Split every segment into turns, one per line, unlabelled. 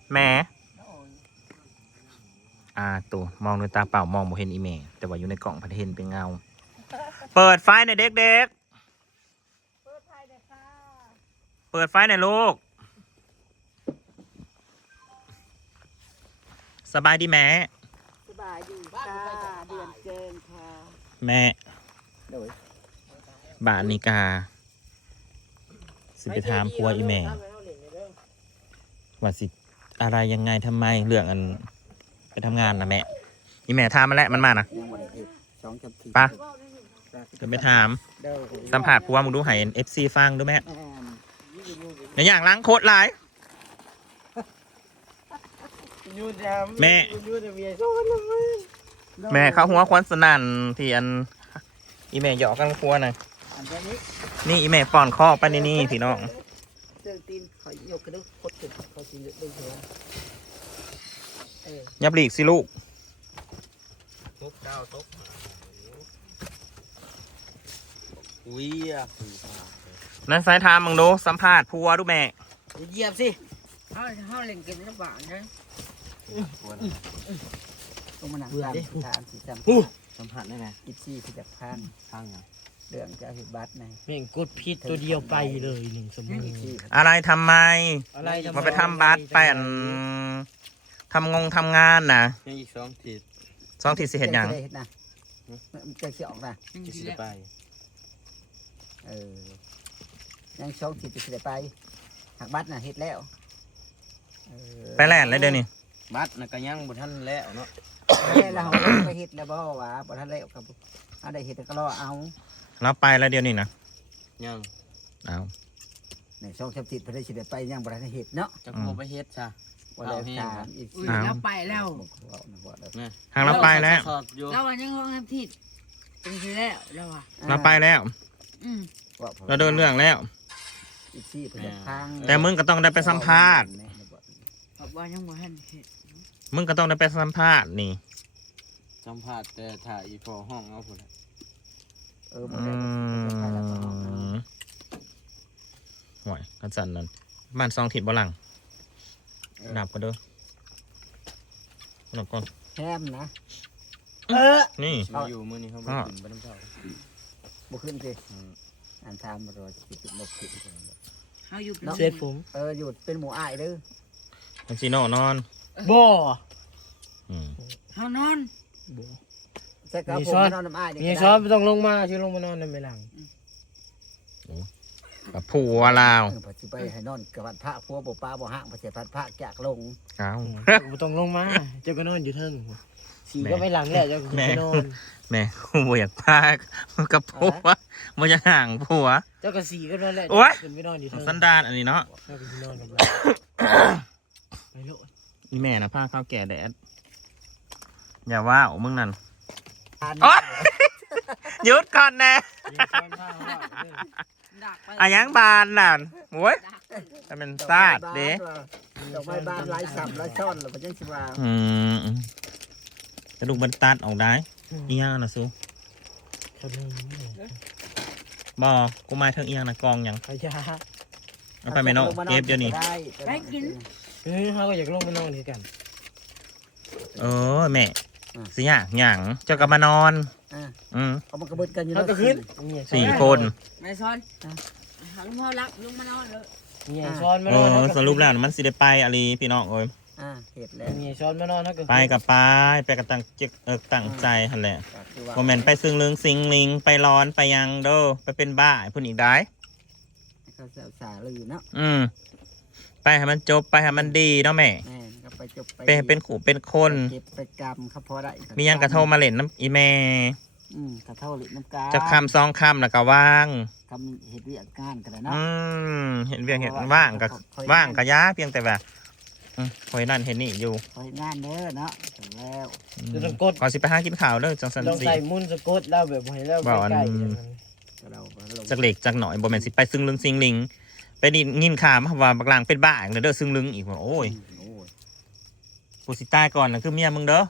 แม่ตัวมองด้วยตาเปล่ามองบ่เห็นอีแม่แต่ว่าอยู่ในกล่องพันเห็นเป็นเงาเปิดไฟในอยเด็ก
เปิดไฟเลยค่ะ
ๆเปิดไฟในอยลูกสบายดีแม่
สบายดีค่ะเดือนเกินค่ะ
แม่บ้านนิกาสิไปถามพัวอีแม่ว่าสิอะไรยังไงทำไมเรื่องอันไปทำงานนะแม่อีแม่ถามมาแล้วมันมานะปะจะไปถามสัมผัสพัวมึงดูให้ FC ฟังดูแม่ในอย่างล้างโคตรหลายแม่เข้าหัวควันสนั่นที่อันอีแม่หยอกกันครัวน่ะนี่อีแม่ป้อนข้อไปนี่พี่น้อง
เสื้อตีนขอยกกระดูกคดถึงเขาสีเหลืองหัว
ยับหลีกสิลูกทุกเก้าทุกอุ้ยนั่นสายทามมึงดูสัมภาษณ์พัวดูแม่
เหยียบสิเขาเล่นเกมน้ำบานนะต้องมาหนังตามถามสิจำ
สัมผัสได้ไหม
อิซี่ที่จะพัง
อ่ะ
เรื่องจะเห็นบัตรไง
แม่งกดพิษตัวเดียวไปเลย1 ชั่วโมง
อะไรทำไม
มา
ไปทำบัตรแป้นทำงานนะ
ยังอีก2 ทิศ
2 ทิศสิเห็นยัง
จะเสียออกนะ
จะไป
ยัง2 ทิศจะเสียไปหักบัตรน่ะเห็ดแล้ว
ไปแล่นเลยเดี๋ยวนี้
บัตรน่ะก็ยังบ่ทันแล้วเนาะ
แล้วไปเห็ดแล้วบ่ว่าบ่ทันแล้วกับเอาได้เห็ดก็รอเอา
เราไปแล้วเดี๋ยวนี้นะ
ยัง
เอา
ใน2 ทิศเพิ่นได้สิได้ไปยังบ่ทันเห็ดเนาะ
จะบ่ไปเฮ็ดซะ
ว่าแล้วถามอีก
แล้วไปแล้ว
ทางเราไปแล้ว
เราวันยังห้องทิศเป็นทีแล้วแล้วอ่ะ
เราไปแล้วเราเดินเรื่องแล้วแต่มึงก็ต้องได้ไปสัมภาษณ์
ว่ายังบ่ทัน
มึงก็ต้องได้ไปสัมภาษณ์นี่
สัมภาษณ์แต่ถ่ายอีพอห้องเอาพุ่น
ห่วยกันสั่นนั่นบ้าน2 ทิศบ่หลังนับกันเด้อนับก่อน
แฮมนะ
นี่
อยู่มื้อนี้เขาบ่ขึ้นบ่น้ำเช้า
บ่ขึ้นสิอันทามรอสิติดลบขึ้น
เฮาอยู่เป็น
เสร็จผม
อยู่เป็นหมูอ้ายเด้อ
มันสิโน่นอน
บ่
เฮานอน
บ่
ใช่ครับผมนอนน้ำอ้ายนี่
มีซ้อมต้องลงมาชื่อลงมานอนในหลัง
กับผัวลาว
ปัจจุบันให้นอนกับพระผัวบ่ป้าบ่ห่างประเสริฐพระจากลง
บ่ต้องลงมาเจ้าก็นอนอยู่เทิงสีก็ไม่หลังแหละเจ้าก็นอน
แม่กูบ่อยากพากกับผัวบ่อยากห่างผัว
เจ้าก็สีก็นอนแหละขึ้นไปนอนอยู่เทิง
สันดานอันนี้เนาะ
เจ้าก็นอนกับเราไปโลด
นี่แม่นะผ้าข้าวแก่แดดอย่าว่าโอ้มึงนั่นหยุดก่อนแน่ยังบานน่ะโว้ยจะเป็นซาดเด้
ดอกไม้บานลายสับลายซ่อนหรือว่าจังสิว่า
จะดูมันตัดออกได้อีหยังนะซูบอกกูมาเทิงอีหยังนะกองยังเอาไปไม่นอกเก็บเดี๋ยวนี้
ไปกิน
เขาก็อยากลงมานอนนี่กัน
แม่สิหยังเจ้าก็มานอน
เอามากระเบิดกันอยู่
แล้วก็ขึ้น
4 คน
ไม่ซ้อนหาลุงพ่อรักลุงมานอนเลย
ซ้อนมานอน
สรุปแล้วมันสิได้ไปอะไรพี่น้องเอ้ย
เห็ดแล้ว
ซ้อนมานอน
ไปกับไปกับตั้งใจหั่นแหละโมเมนต์ไปซึ่งลึงซิงลิงไปร้อนไปยังเด้อไปเป็นบ้าพุ่นอีกได้
เขาสาลือเนาะ
ไปให้มันจบไปให้มันดีเนาะแม่
ไปจบ
ไปเป็นขู่เป็นคน
เก็บไปกรรมครับพอได้
มียังกระโทมาเล่นน้ำอีแม่
กระโทเล่นน้ำกา
จะคำ2 คำแล้วก็ว่าง
คำเห็ดเวียกงานกันเลยเนาะ
เห็นเวียกเห็ดว่างกับยาเพียงแต่แบบคอยนั่นเห็นนี่อยู่
คอยงานเด้อเนาะแล้ว
จะต้องกด
ขอสิไปหากินข่าวเด้อจังสัน
สิต้องใส่มุนสะกดแล้วแบบให้แล้วใกล้
จักเล็กจักหน่อยบ่แม่นสิไปซึ่งลึงซิงลิงไปนี่งินข่าวว่าบักหลังเป็นบ้าอย่างเด้อซึ่งลึงอีกโอ้ยกูสิตายก่อนนะคือเมียมึงเด้อ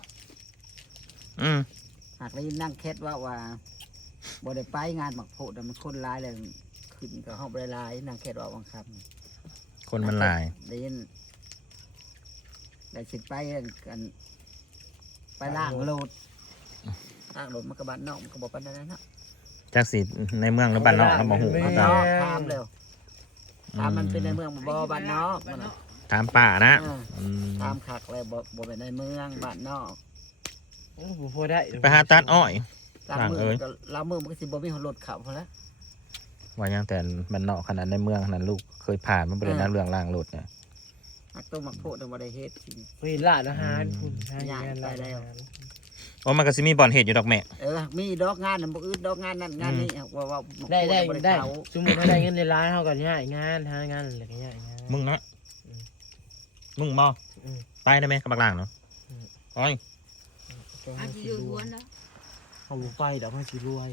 หากได้นั่งแคสว่าบ่ได้ไปงานหมักโพดมันคนร้ายเลยขึ้นกับห้องบริลายนั่งแคสว่าวังคำ
คนมันลาย
ได้ยินแต่สิไปกันไปล่างโหลดมันก็บ้านนอกมันก็บ่ปานนั้นเนาะ
จักสิในเมืองหรือบ้านนอกเราบ่ฮู้
บ้าน
คือน กัน
อกถามเร็วถามมันเป็นในเมืองบ่บ้านนอกมันน่ะ
ถามป้านะ
ถามคักเลยบ่เป็นในเมืองบ้านนอก
โอ้บ่พอได้
ไปหาตัดอ้อย
ลางมือก็ลางมือมันก็สิบ่มีรถขับพอแล้ว
ว่ายังแต่บ้านนอกขนาดในเมืองขนาดลูกเคยผ่านมันบ่ได้นั่งเรื่องล่างรถเนี่ย
มักต้มมักโพดบ่ได้เฮ็ดกิน
ไปร้านอาหารคุณ
ย้ายไปแล้ว
โอ้มันก็สิมีบ่อนเฮ็ดอยู่ดอกแม่
มีดอกงานน่ะบ่อื่นดอกงานนั่นงานนี้ว่า
ได้สมมุติว่าได้เงินในร้านเฮาก็ย้ายงานหางานแล้วก็ย้ายงาน
มึงนะมึงบ่
อืม
ไปได้ไหมกับบักล่างเนาะโอ้ย
อาจจะอยู่ล้วนแล้ว
เขาบ่ไปดอกมันสิรวย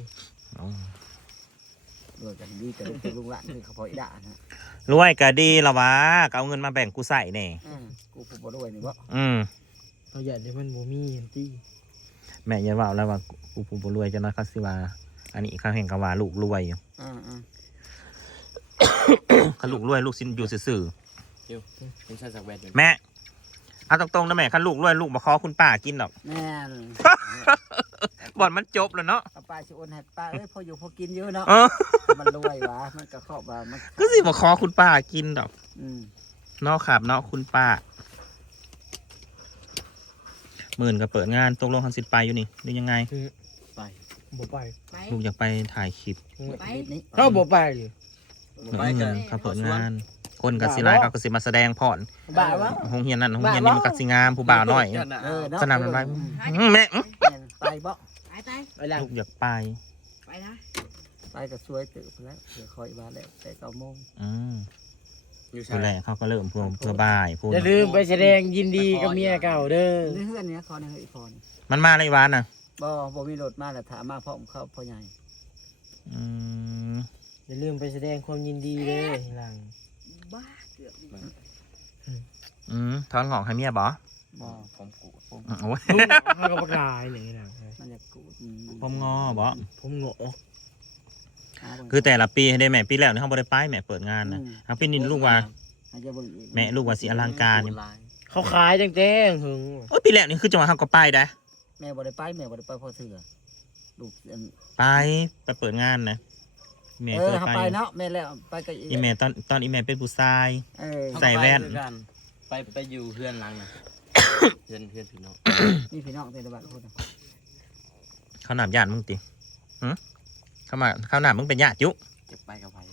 ด้วยกันดีกันลุงหลานคือเขาพออีด่านะ
รวยก็ดีละวะก็เอาเงินมาแบ่งกูใส่แน่
กูผู้บ่รวยนี่บ่
เขาอยากได้มันบ่มีเห็นติ
แม่อยันว่าแล้วว่ากูผู้บ่รวยจะน้อยเขาสิว่าอันนี้เขาเห็นกับว่าลูกรวยอยู่ คันลูกรวยลูกสิอยู่ซื่อ
เป็นชาจากแบด
ๆแม่เอาตรงๆนะแม่คันลูกรวยลูกบ่ขอคุณป้ากินดอก
แม่น
บ่อนมันจบแล้วเนาะ
ป้าสิโอนให้ป้าพออยู่พอกินเยอะเนาะ
เออ
มันรวยวะมันก็ครอบว่ามัน
ก็สิบ่ขอคุณป้ากินดอก
ม
เนาะครับเนาะคุณป้าหมื่นก็เปิดงานตกลงคันสิไปอยู่นี่หรือยังไง
ไปบ่ไป
ไป
ลูกอยากไปถ่ายคลิป
ไป
นี่
เขาบ่ไป
เขาเปิดงาน คนกับศิลายเขาก็สิมาแสดงผ่อน
บ้าวะ
ห้องเฮียนนั่นห้องเฮียนนี่มันก็สิงามผู้บ่าวน้อย สนามมันไปแม่
ไปบ่
ไปไป
ไปแล้ว
ลูกอยากไป
ไปนะ
ไปก็สวยตื่นแล้วเดี๋ยวคอยมาแล้วแต่9 โมง
ผู้แรกเขาก็เริ่มเพื่อบ่ายพูด
อย่าลืมไปแสดงยินดีกับเมียเก่าเด้อ
นี่เฮือนนี้ขอในเฮือนอีพร
มันมาอะไรวานน่ะ
บ่มีรถมาแล้วถามมาพร้อมเขาพ่อใหญ่
อืม
อย่าลืมไปแสดงความยินดีเด้อหลัง
บ้าเกือบ
ถอนงอกให้เมียบ่
บ่
ผมกู
โอ้ย
เขาก็ประกาศนี่นะ
มันจะกูด
ผมงอบ่
ผมโง่
คือแต่ละปีให้ได้แม่ปีแล้วนี่เขาบ่ได้ไปแม่เปิดงานนะทางปีนี้ลูกว่า
ให้จะเบิ่งอีก
แม่ลูกว่าสิอลังการนี่
เขาขายจังแจ้งหึง
โอ้ยปีแล้วนี่คือจังหวะเขาก็ไปได้
แม่บ่ได้ไปแม่บ่ได้ไปพอเสือลูก
ไปเปิดงานนะแม่เคย
เฮา
ไป
ไปเนาะแม่แล้วไปกับ
อีแม่ตอนอีแม่เป็นผู้ชาย
เออ
ใส่แว่น
ไปอยู่เพื่อนหลังนะเพื่อนพี่น้อง
มีพี่น้องในบ้านคน
เขาหนามญาติมึงติหึเขาหนามมึงเป็นญาติยุ
เก็บไปกับไป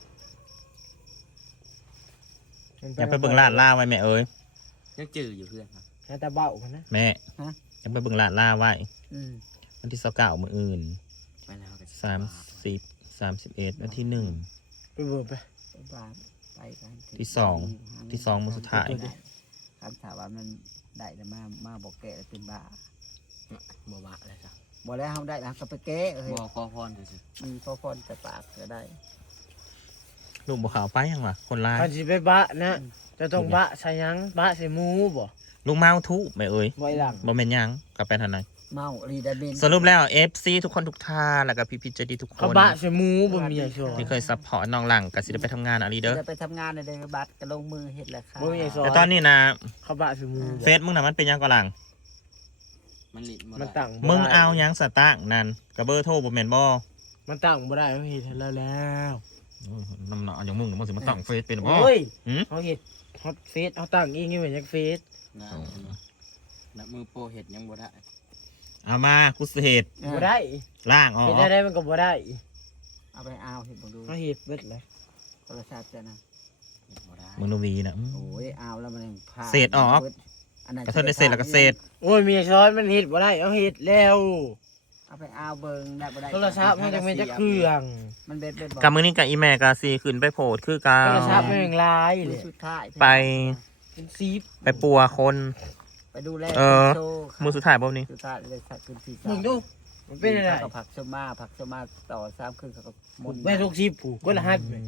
อย่าไปเบิ่งลาดล่าไว้แม่เอ้ย
ยังจืดอยู่เพื่อนครับแต่เบากันนะ
แม่อย่าไปเบิ่งลาดล่าไว้ วันที่29มื้ออื่น
ไปแล้วกัน
30 31วันที่1
ไปเบิ่งไป
บ้านไปกัน
ที่สองมื้อสุดท้าย
คำถามว่ามันได้แต่มาบอกแกเป็นบ้า
บ่บะเลยจ้ะ
บอกแล้วเขาได้แล้วก็ไปแก้เอ้ย
บ่ขอพรสิ
พอพรจะปากก็ได้
ลูกบ่ขาวไปยังวะคนร้าย
คันสิไปบะนะจะต้องบะใส่ยังบะใส่หมูบ่
ลูกเมาทุแม่เอ้ย
บ่หลัง
บ่แม่นหยังกลับไปทันไหน
เมารีดาเบน
สรุปแล้ว FC ทุกคนทุกท่านแล้วก็พี่ๆใจดีทุกค
เขา
น
บะใส่หมูบ่มีอย่างชัว
ที่เคยซัพพอร์ตน้องหลังก็สิได้ไปทำงานอะไรเด้อ
จะไปทำงานในเดนบัตรก็ลงมือเห็ดแหละค่ะ
บ่มีอย่างชัว
แต่ตอนนี้นะ
เขาบะใส่หมู
เฟซมึงน่ะมันเป็นหยังก่อนหลัง
มันตั้ง
มึงเอาหยังสตางค์นั่นกับเบอร์โทรบ่แม่นบ่
มันตั้งบ่ได้เขาเฮ็ดแล้ว
น้ำหนักอย่างมึงมันสิมาตั้งเฟซเป็นบ่
โอ้ย
หืม
เขาเฮ็ดฮอตเฟซเขาตั้งเองนี่เหมือนจักเฟซ
นับมือโปรเห็ดยังบ่ได้
เอามากูสิเฮ็ด
บ่ได้
ล่างออ
เฮ็ด
ก
ได้มันก็บ่ได้
เอาไปเอาเห็ดมาดู
เขาเฮ็ดเบิดเลย
โทรศัพท์จะนะ
เห็ดบ่ได้
มึงดูวีนะ
โอ้ยเอาแล้วมันยังพา
เศษออก กระเทินได้เศษแล้วก็เศษ
โอ้ยมีช้อนมันเฮ็ดบ่ได้เอาเฮ็ดแล้ว
เอาไปเอาเบิ่งได้บ่ได้
โทรศัพท์มันจะเป็นจักเครื่อง
มันเบ็ดบอก
กับมื้อนี้กับอีแม่ก็สิขึ้นไปโพดคือกั
โท
น
รศัพท์มันยังลาย
มื
เล
อย สุดท้าย
ไป
เป็นซีฟ
ไปปัวคน
ไปดูแล
โช มือสุดท้ายบ่นี้
สุดท้ายเลยสักคืนที่
มึงดูมันเป็นอะไร
เขาก็ผักสมาต่อ3 คืนเขาก็หมด
แม่ทุกซีฟผูกก็รหัสแม่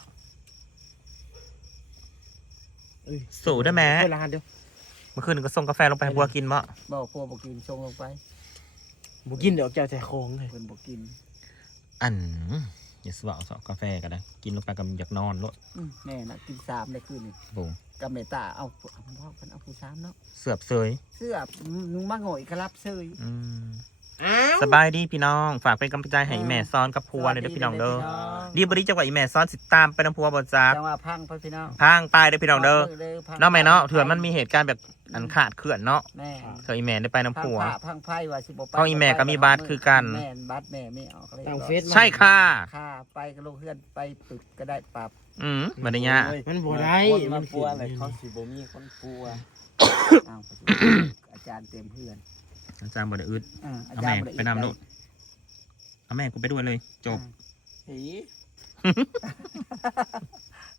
สู้ได้ไหม
ก็รหัสเดียว
เมื่อคืนก็ส่งกาแฟลงไปให้บัวกินบ่
บอกพวกบอกกินชงลงไป
บ่กินเดี๋ยวเจ้าใส่ของเลย
เพิ่นบอกกิน
อันอย่าสวะสอกาแฟกันนะกินลงไปกับอยากนอนรถ
แม่น่ะกิน3ได้คืนนี่
บุง
กับเมตาเอาพ่อกันเอาผู้3เนาะ
เสือบเซย
เสื้อมึงมาโง่อีกรับเซย
อืม
อ้าว
สบายดีพี่น้อง ฝากเป็นกำลังใจให้อีแม่ซ้อนกับพัวเลยเด้อพี่น้องเด้อดีบริจังหวะอีแม่ซ้อนสิตามไปน้ำพัวบ่จัก
จังว่าพังพี่น้อง
พังไปเด้อพี่น้องเด้อ
พัง
เนาะแม่เนาะเถื่อมันมีเหตุการณ์แบบอันขาดเขื่อนเนาะ
แม่
เถื่ออีแม่ได้ไปน้ำพัว
พังไพ่ว่าสิบ่ไป
เพราะอีแม่ก็มีบัตรคือกัน
แม่บัตรแม่ไม่ออกเลย
ต่างเฟซมา
ใช่ค่ะ
ค่าไปก็ลงเฮือนไปปึกก็ได้ปรับ
มาได้ยะ
มันบ่ได้
คน
มั
มาน ปัวเลย
ผิด
เขาสิบ่มีคนปัว
เอาไปสิอาจารย์เต็มเพื่อน
อาจารย์บ่ได้อึด
อา
เอา
จาร
แม่
ย์บ่ด้
ไปนำลูกเอาแม่กูไปด้วยเลย จบ
เฮ้ย